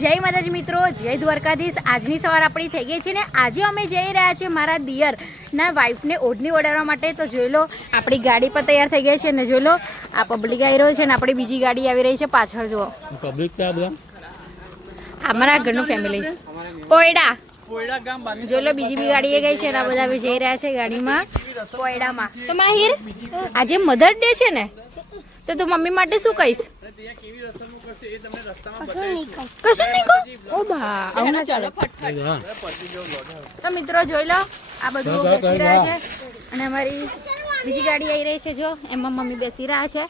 જય માતાજી મિત્રો, જય દ્વારકાધીશ। આજની સવાર આપણી થઈ ગઈ છે ને આજે અમે જઈ રહ્યા છીએ મારા દિયરના વાઈફને ઓઢણી ઓઢાડવા માટે। તો જોઈ લો આપણી ગાડી પર તૈયાર થઈ ગઈ છે ને જોઈ લો આ પબ્લિક આવી રહ્યો છે ને આપણી બીજી ગાડી આવી રહી છે પાછળ। જુઓ પબ્લિક તો અમારા ઘરનું ફેમિલી પોયડા જોઈ લો બીજી બી ગાડી ગઈ છે ને બધા બી જઈ રહ્યા છે ગાડીમાં પોયડામાં। તો માહિર આજે મધર ડે છે ને તો તું મમ્મી માટે શું કહીશ? કશું નહીં કહું ઓ બા આવું ના ચાલે। તો મિત્રો જોઈ લો આ બધું બેસી રહ્યા છે અને અમારી બીજી ગાડી આવી રહી છે જો એમાં મમ્મી બેસી રહ્યા છે।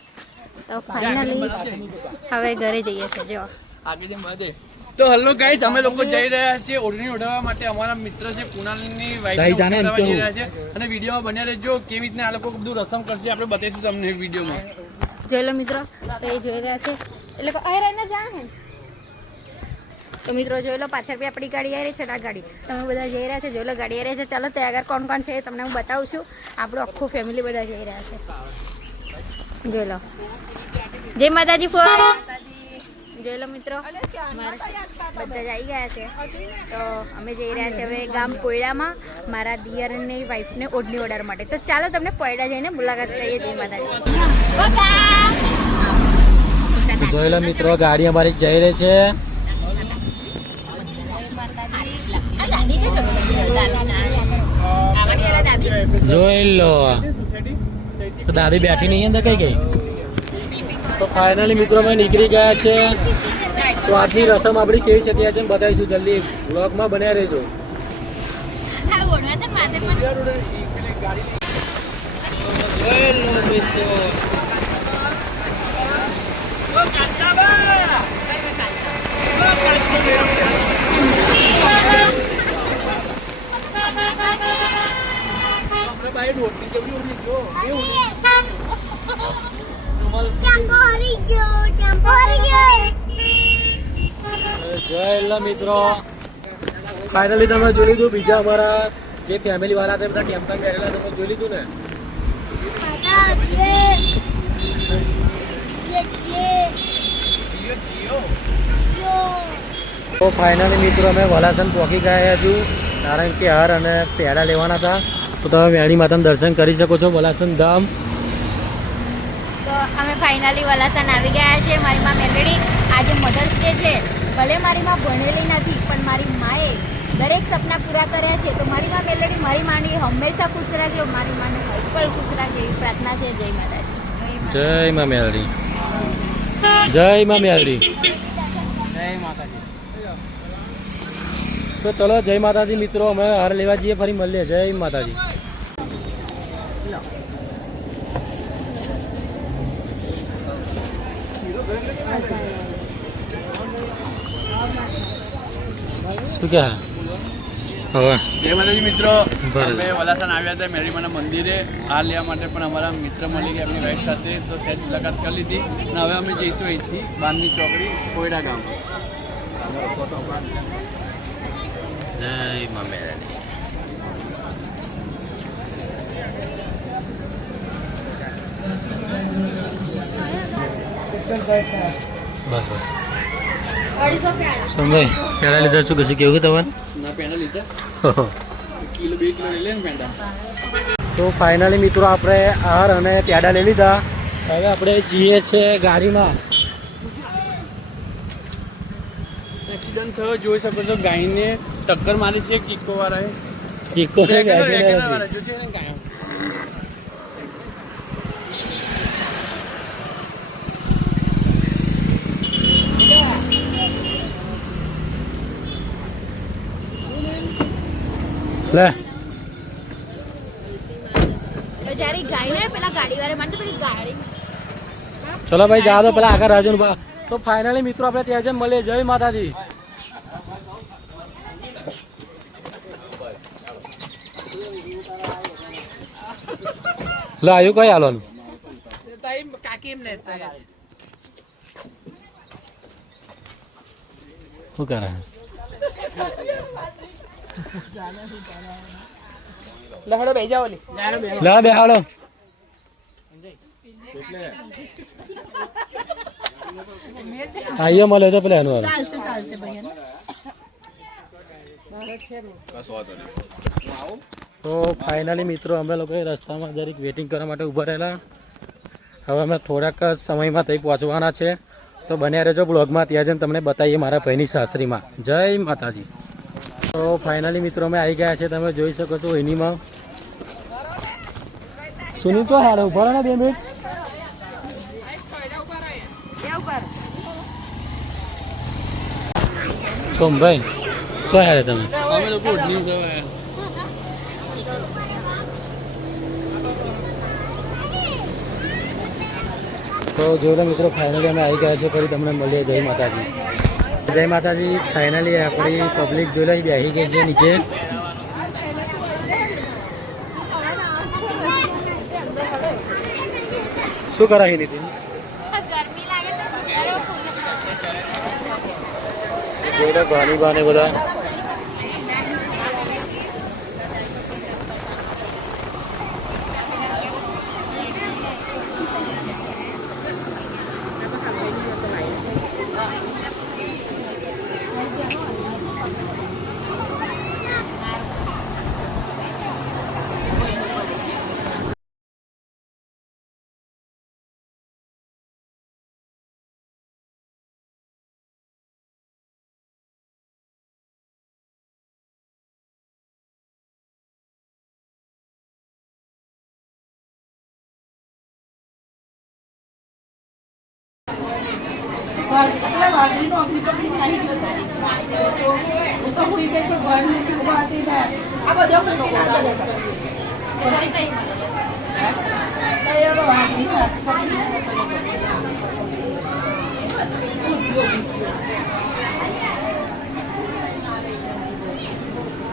તો ફાઇનલી હવે ઘરે જઈએ છીએ જો તો હેલો ગાઈસ, અમે લોકો જઈ રહ્યા છીએ ઓઢણી ઓઢાવવા માટે। અમારા મિત્ર છે કુણાલની વાઈફ જઈ રહ્યા છે અને વિડીયોમાં બન્યા રહેજો કેવી રીતના આ લોકો બધું રસમ કરશે આપણે બતાવીશું તમને વિડીયોમાં। જોઈ લો મિત્રો તો એ જોઈ રહ્યા છે એટલે કે અહીં રહીને જા હે। તો મિત્રો જોઈ લો પાછળ બી આપણી ગાડી આવી રહી છે આ ગાડી તમે બધા જઈ રહ્યા છે જોઈ લો ગાડી આવી રહી છે। ચાલો તે આગળ કોણ કોણ છે એ તમને હું બતાવું છું। આપણું આખું ફેમિલી બધા જઈ રહ્યા છે જોઈ લો। જય માતાજી ફોર જોઈ લો મિત્રો બધા જ આવી ગયા છે। તો અમે જઈ રહ્યા છીએ હવે ગામ પોયડામાં મારા દિયરની વાઈફને ઓઢણી ઓઢાડવા માટે। તો ચાલો તમને પોયડા જઈને મુલાકાત કરીએ। જય માતાજી। જોઈ લો મિત્રો ગાડી અમારી જઈ રહી છે। જોઈ લો તો દાદી બેઠી નહીં અંદર કઈ ગઈ। તો ફાઇનલી મિત્રો અમે નીકળી ગયા છે। તો આજની રસમ આપણી કેવી છે ત્યાં છે બતાવીશું જલ્દી બ્લોગમાં બન્યા રહેજો। જોઈ લો મિત્રો જોઈ લો મિત્રો ફાઇનલી તમે જોઈ લીધું। બીજા અમારા જે ફેમિલી વાળા હતા બધા ટેમ્પા બેઠેલા તમે જોઈ લીધું ને। તો ફાઇનલી મિત્રો અમે વલાસન પહોંચી ગયા છું કારણ કે હાર અને પેડા લેવાના હતા। તો તમે વેણી માતાનું દર્શન કરી શકો છો વલાસન ધામ। તો અમે ફાઇનલી વલાસન આવી ગયા છે। મારી માં મેલેડી આજે મધર્સ ડે છે। ભલે મારી માં ભણેલી નથી પણ મારી માએ દરેક સપના પૂરા કર્યા છે। તો મારી માં મેલેડી મારી માની હંમેશા ખુશ રાખજો, મારી માને હરપળ ખુશ રાખજો એવી પ્રાર્થના છે। જય માતાજી। જય મા મેલડી, જય મા મેલડી, જય માતાજી। તો ચલો જય માતાજી મિત્રો અમે હાર લેવા જઈએ ફરી મળીએ। જય માતાજી। શું કે હવે જય માતાજી મિત્રો, અમે વલાસણ આવ્યા હતા મેરીમાના મંદિરે હાર લેવા માટે પણ અમારા મિત્ર મળી ગયા એમની વાઈફ સાથે। તો સહેજ મુલાકાત કરી લીધી અને હવે અમે જઈશું અહીંથી બાંધની ચોકડી કોયડા ગામ। જય મા મેલડી। બસ બસ સમજાય પેડા લીધા શું કશું કેવું તમારે ના પેંડા લીધા કિલો 2 કિલો લઈ લે ને પેંડા। તો ફાઇનલી મિત્રો આપણે આહાર અને પેડા લઈ લીધા। હવે આપણે જઈએ છીએ ગાડીમાં। એક્સિડન્ટ થયો જોઈ શકો છો, ગાયને ટક્કર મારી છે કિક્કો વાળાએ। કિક્કો લે જ્યારે ગાયને પેલા ગાડીવાળા માનતો પેલી ગાડી ચલો ભાઈ જા દો પેલા આગળ રાજુ। તો ફાઇનલી મિત્રો આપણે ત્યાં જઈને મળીએ। જય માતાજી। લે આવ્યું કઈ હાલવાનું શું કરે લહડો બે જાવ લે લા બે હાલો આઈએ મળે તો પેલા એનું વાળો. તો ફાઇનલી મિત્રો અમે લોકોએ રસ્તામાં જરીક વેટિંગ કરવા માટે ઊભા રહેલા. હવે અમે થોડાક જ સમયમાં ત્યાં પહોંચવાના છે. તો બન્યા રહેજો બ્લોગમાં, ત્યાં જઈને તમને બતાવીએ મારા ભાઈની સાસરીમાં. જય માતાજી. તો ફાઇનલી મિત્રો અમે આવી ગયા છે, તમે જોઈ શકો છો એનીમાં. સુનિલ તો હારે ઉભા રહે ને 2 મિનિટ. સોમભાઈ તો હારે તમે અમે લોકો ઓઢણી ઉડાવ્યા. તો જોઈ લો મિત્રો ફાઇનલી અમે આવી ગયા છે. ફરી તમને મળીએ. જય માતાજી. જય માતાજી. ફાઇનલી આપણી પબ્લિક જોઈ લો બેસી ગઈ છે નીચે. શું કરાવી નીતિ જોઈ લો ભાની બાને બધા.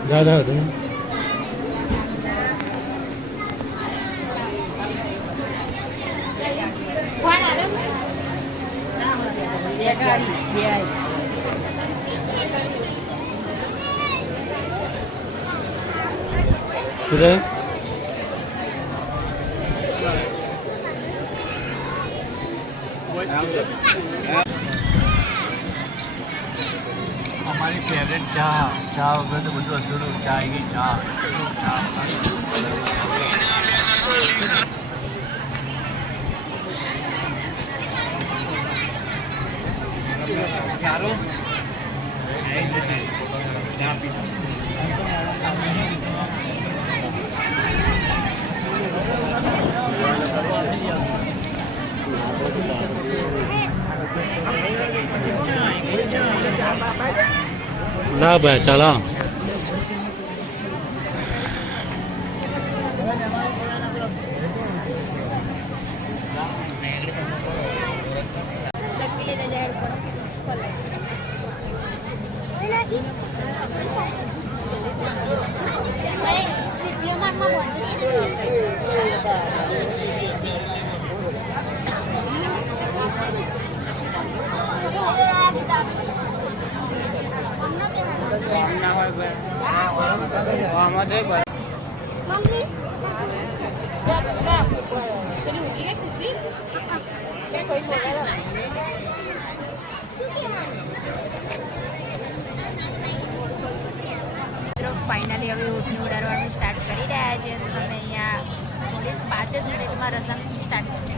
દાદા હતું Udah. અમારી ફેવરેટ ચા વગર તો બધું અધૂરું. ચા આવી ગઈ. ચા ના ભાઈ ચાલો. ફાઇનલી હવે ઊંટની ઉડાડવાનું સ્ટાર્ટ કરી રહ્યા છે. તો તમને અહીંયા થોડીક 5 જ મિનિટમાં રસમ સ્ટાર્ટ કરશે.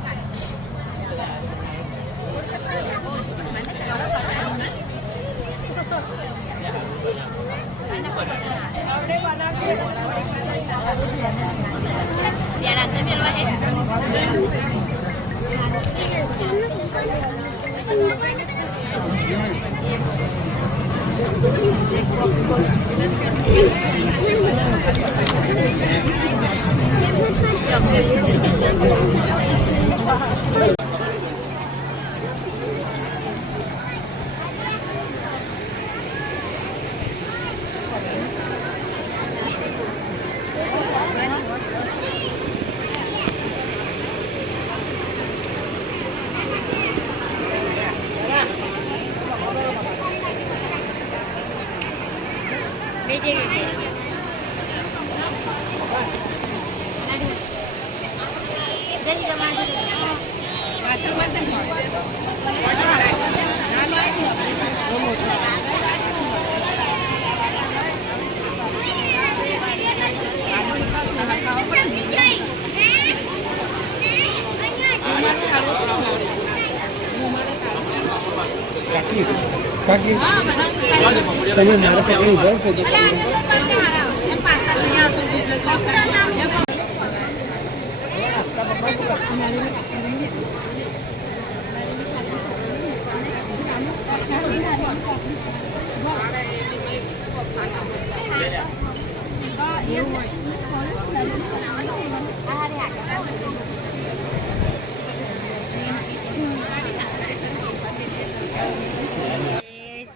બીજી રીતે જલ્દી જમા તમે મારા પકડી ઉભો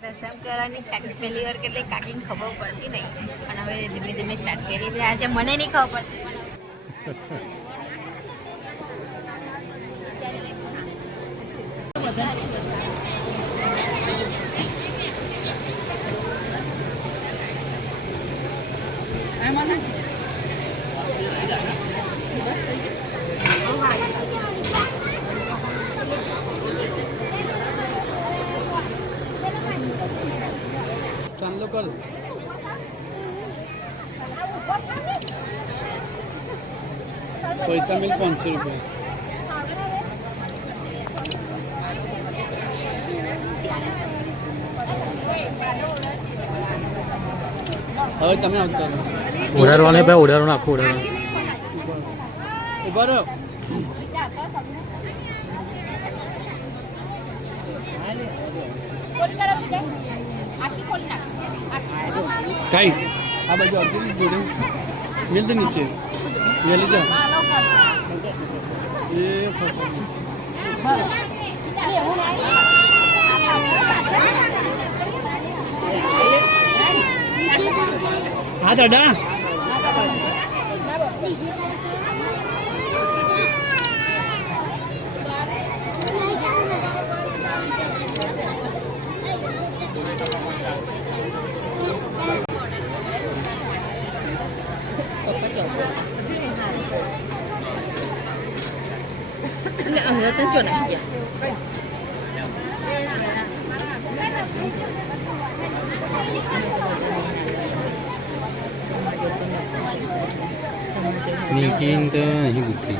રસમ કરવાની પહેલી વાર કેટલી કાકીને ખબર પડતી નહીં પણ હવે ધીમે ધીમે સ્ટાર્ટ કરી રહ્યા છે મને નહીં ખબર પડતી ચાલો કર પૈસા મિલ 500 રૂપિયા હવે તમે આવતા ઉડાડવાને ભાઈ ઉડાડવાનું આખું ઉડાડવાનું ઉભા રહો કઈ આ બાજુ આવતી જોડે મિલ દે નીચે વેલી જા એ ફસા હા દાદા નીકીન તો નહીં બુકતી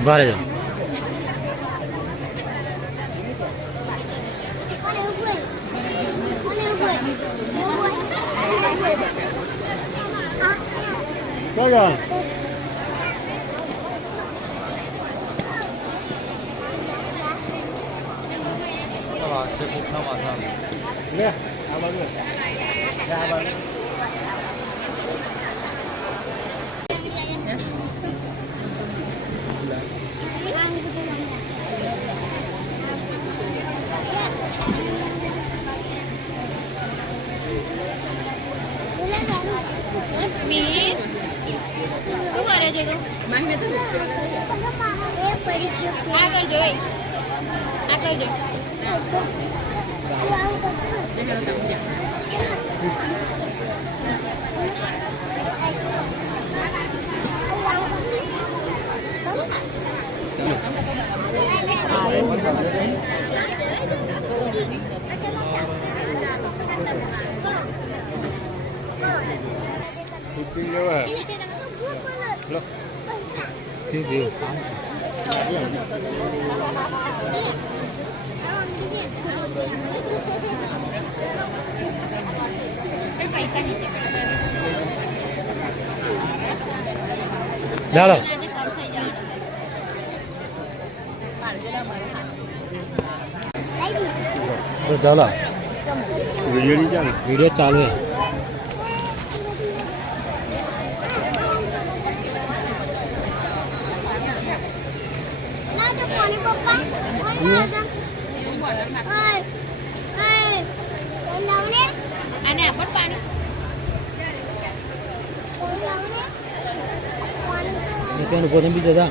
બારે જાઓ પીવું છે તમે? પૈસા નીચે ચાલો આજે કમ થઈ જવાનું. તો ચાલો વિડીયો ચાલુ है અને આપણ પાણી ત્યાં પોતે બી જતા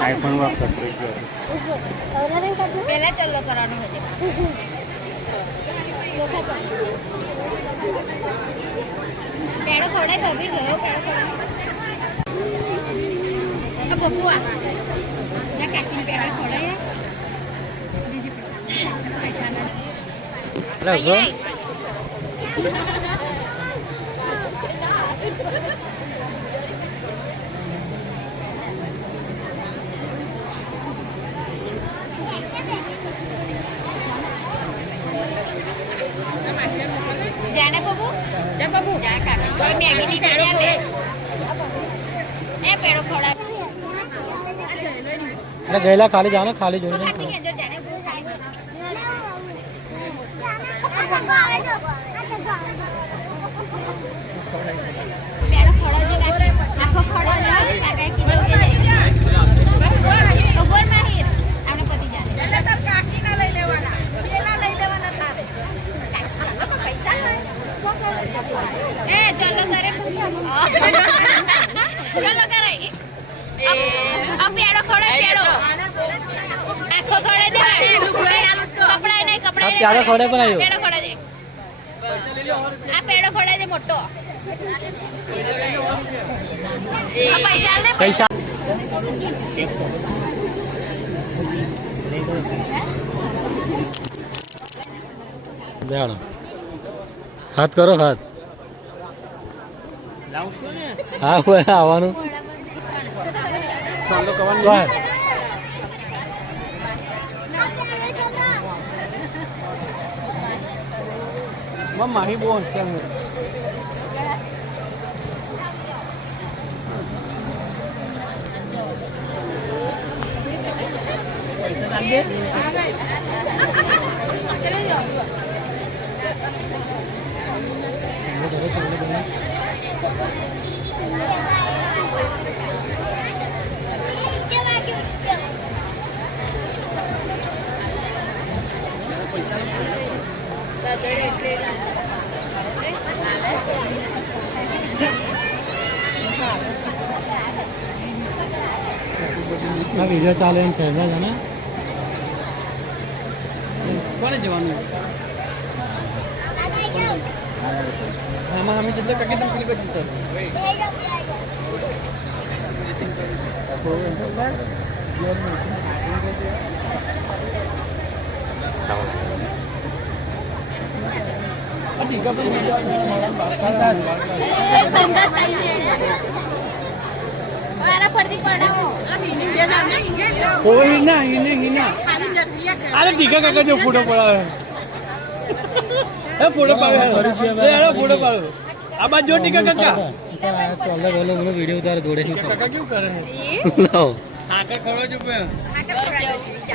આઈફોન વાપરતો પહેલા ચલ્લો કરવાનું હતું. પેડો ખવડાય ભાભી રહ્યો પેડો ખવડાય બબુઆ જા કાકીને પેડા ખવડાય જાને બબુ જા કાકી કોઈ મેગી ની પેડો લે એ પેડો ખવડાય એટલે ગયેલા ખાલી જાઓ ને ખાલી જોઈને કાર્તિક એજો જાને પેડો ખવડાવજે કાકી આખો ખવડાવજે કાકાએ કીધું કે ખબર નહીં આપણે પતિ જાને એ ચલો કરે ચલો કરે આ પેડો ખવડાય પેડો આખો ખવડાય છે કપડાય નહીં કપડાય નહીં પ્યાદો ખવડાય પણ આવ્યો. પેડો ખવડાય છે આ પેડો ખવડાય છે મોટો આ પૈસા લે પૈસા જાણો હાથ કરો હાથ હા હોય આવવાનું બસ. માહી બહુ હોશિયાર આ વિડીયો ચાલે એમ છે ને કોને જવાનું આમાં અમે જેટલા કાકી તમે પેલી બાજુ જતા મારા પડતી પડાવો કોઈ ના હિના અરે ટીકા કાકા જો ફોટો પડાવે એ ફોટો પાડે ફોટો પાડો આ બાજુ જો ટીકા કાકા મને વિડીયો તારે જોડે કાકા કેવું કરે લાવો આકા ખવડો જો બે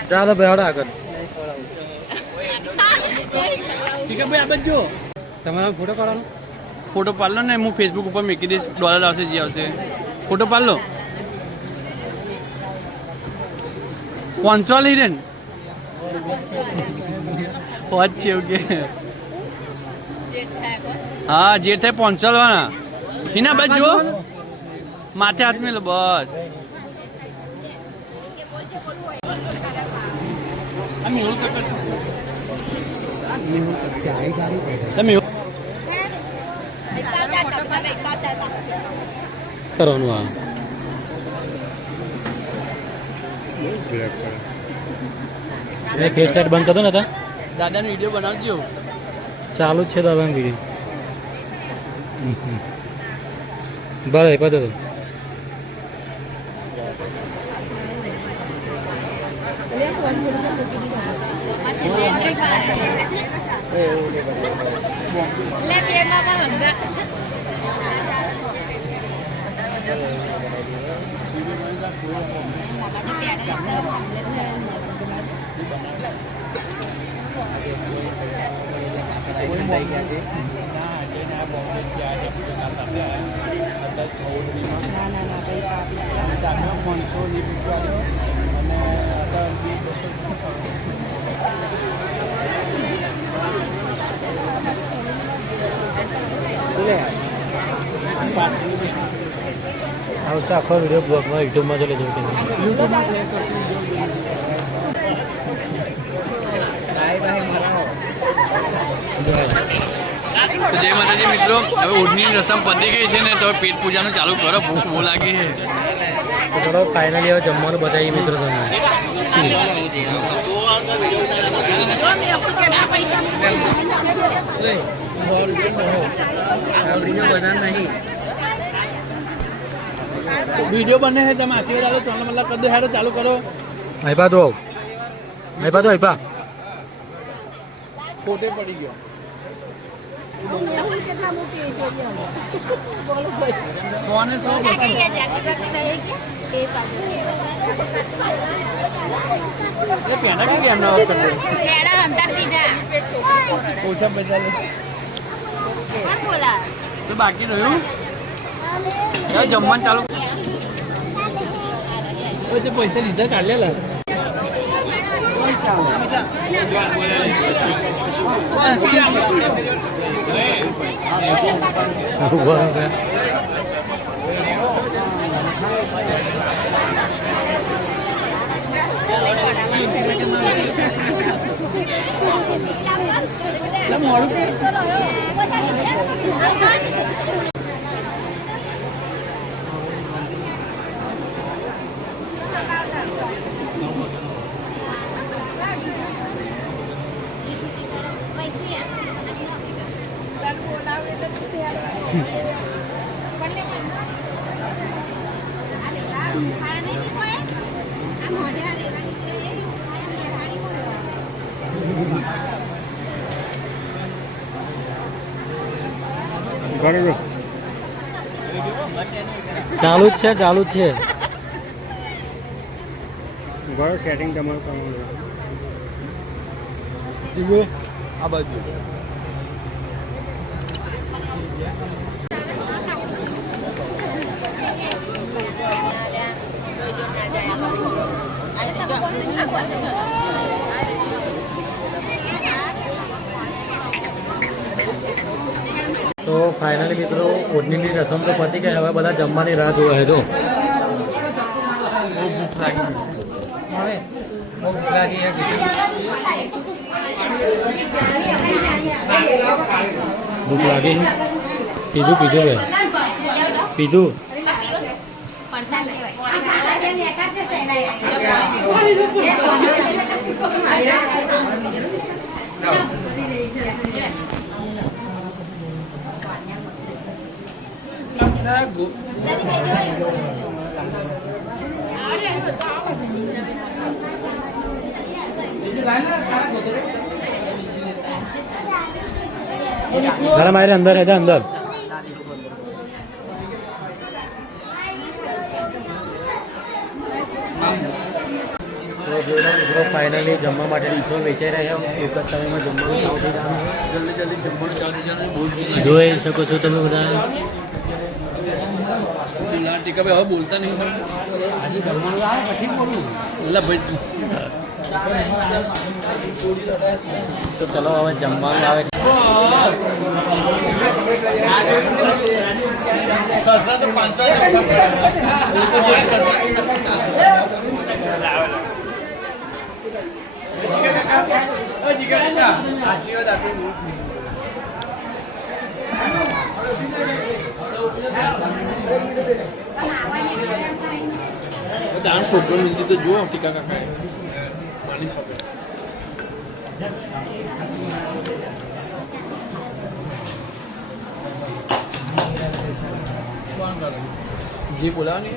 ચાલો બેહાડો આગળ ટીકા ભાઈ આ બાજુ જો તમારા ફોટો પાડવાનો ફોટો પાડલો ને હું ફેસબુક ઉપર મૂકી દઈશ ડોલર આવશે જે આવશે ફોટો પાડલો 500 લઈ રે ને પાંચ છે એવું કે હા જે થાય 500 લેવાના હિના બાજુ જો માથે હાથ મેલો બસ તમે કરવાનું આ એટલે ફેસ લાઈટ બંધ કરતો ને તા દાદાનો વિડીયો બનાવજો. ચાલુ જ છે દાદાનો વિડીયો. બરાબર એ પતો આવશે આખો વિડીયો બ્લોગમાં યુટ્યુબમાં જો લેજો તો જય માતાજી મિત્રો, હવે ઓઢની રસમ પતી ગઈ છે ને તો પેટ પૂજાનું ચાલુ કરો. ભૂખ બહુ લાગી છે. તો ચલો ફાઇનલી હવે જમવાનું બતાવીએ મિત્રો તમને. વિડીયો બને છે, તમે આશીર્વાદ આલો, ચેનલ મતલબ કરી દો. હેડો ચાલુ કરો. આઈપા તો આઈપા ખોટે પડી ગયો. સોને સો પેડા કે કેમ ના ઓછા પૈસા લે તો બાકી રહ્યું જમવાનું ચાલુ. તે પૈસા લીધા કાઢેલા ચાલુ જ છે. ઘર સેટિંગ તમારું કરવાનું આ બાજુ તો ફાઇનલી મિત્રો ઓઢણીની રસમ તો પતી ગઈ. હવે બધા જમવાની રાહ જોવે છે. જો બહુ ભૂખ લાગી. ભૂખ લાગી. પીધું ભાઈ પીધું. घर हमारे अंदर है अंदर. મિત્રો ફાઇનલી જમવા માટે ડીશો વેચાઈ રહ્યા. એક જ સમયમાં જમવાનું જલ્દી જમવાનું ચાલુ થઈ જાય. બહુ જ જોઈ શકો છો તમે બધા. લાલ ટીકા ભાઈ હવે બોલતા નહીં. આજે જમવાનું આવે પછી બોલું. એટલે ભાઈ તો ચલો હવે જમવાનું આવે. સસરા તો 500 આશીર્વાદ આપી. દાણ ફોટો મિલતી તો જુઓ ટીકા કાકા માની શકે જે બોલાવે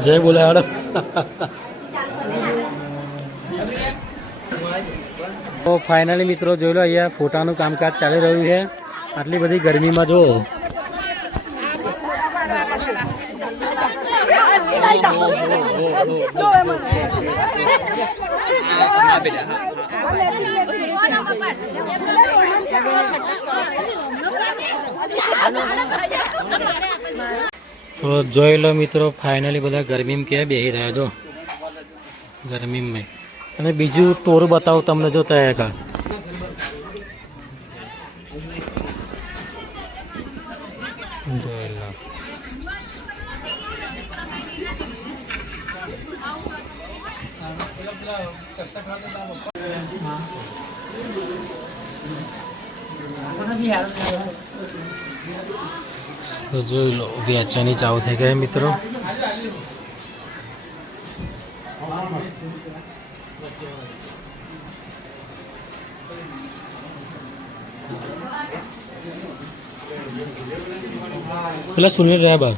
જય બોલે હાડો તો ફાઇનલી મિત્રો જોઈ લો અહીંયા ફોટાનું કામકાજ ચાલી રહ્યું છે આટલી બધી ગરમીમાં જો તો જોઈ લો મિત્રો ફાઇનલી બધા ગરમીમાં ક્યાં બેસી રહ્યા જો ગરમીમાં અને બીજું ટોર બતાવું તમને જો તૈયાર કર જોઈ લો તો જોઈ લો વેચાણી ચાલુ થઈ ગયા મિત્રો પેલા સુનિલ રહ્યા બા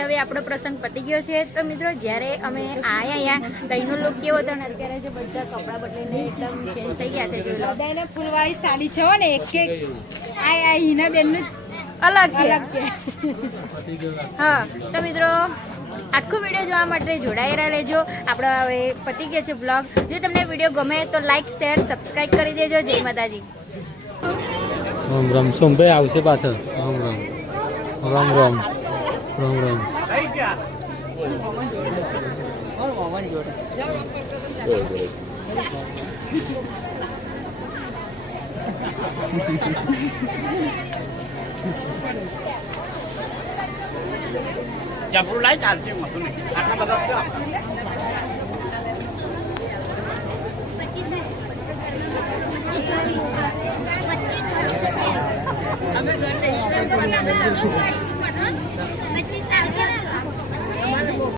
હવે આપણો પ્રસંગ પતી ગયો છે તો મિત્રો જ્યારે અમે આયા તો અહીંનો લુક કેવો હતો ને અત્યારે જે બધા કપડાં બદલીને એકદમ ચેન્જ થઈ ગયા છે જોઈ લો બધાને ફૂલવાળી સાડી છે હો ને એક એક આ હિના બેનનું અલગ છે છે હા તો મિત્રો આખું વિડીયો જોવા માટે જોડાયેલા રહેજો આપણો હવે પતી ગયો છે બ્લોગ જો તમને વિડીયો ગમે તો લાઈક શેર સબસ્ક્રાઈબ કરી દેજો જય માતાજી રામ રામ સોમભાઈ આવશે પાછળ રામ રામ રામ રામ રામ રામ જબરું લાઈ ચાલશે મતું નહીં આટલા બધા અમે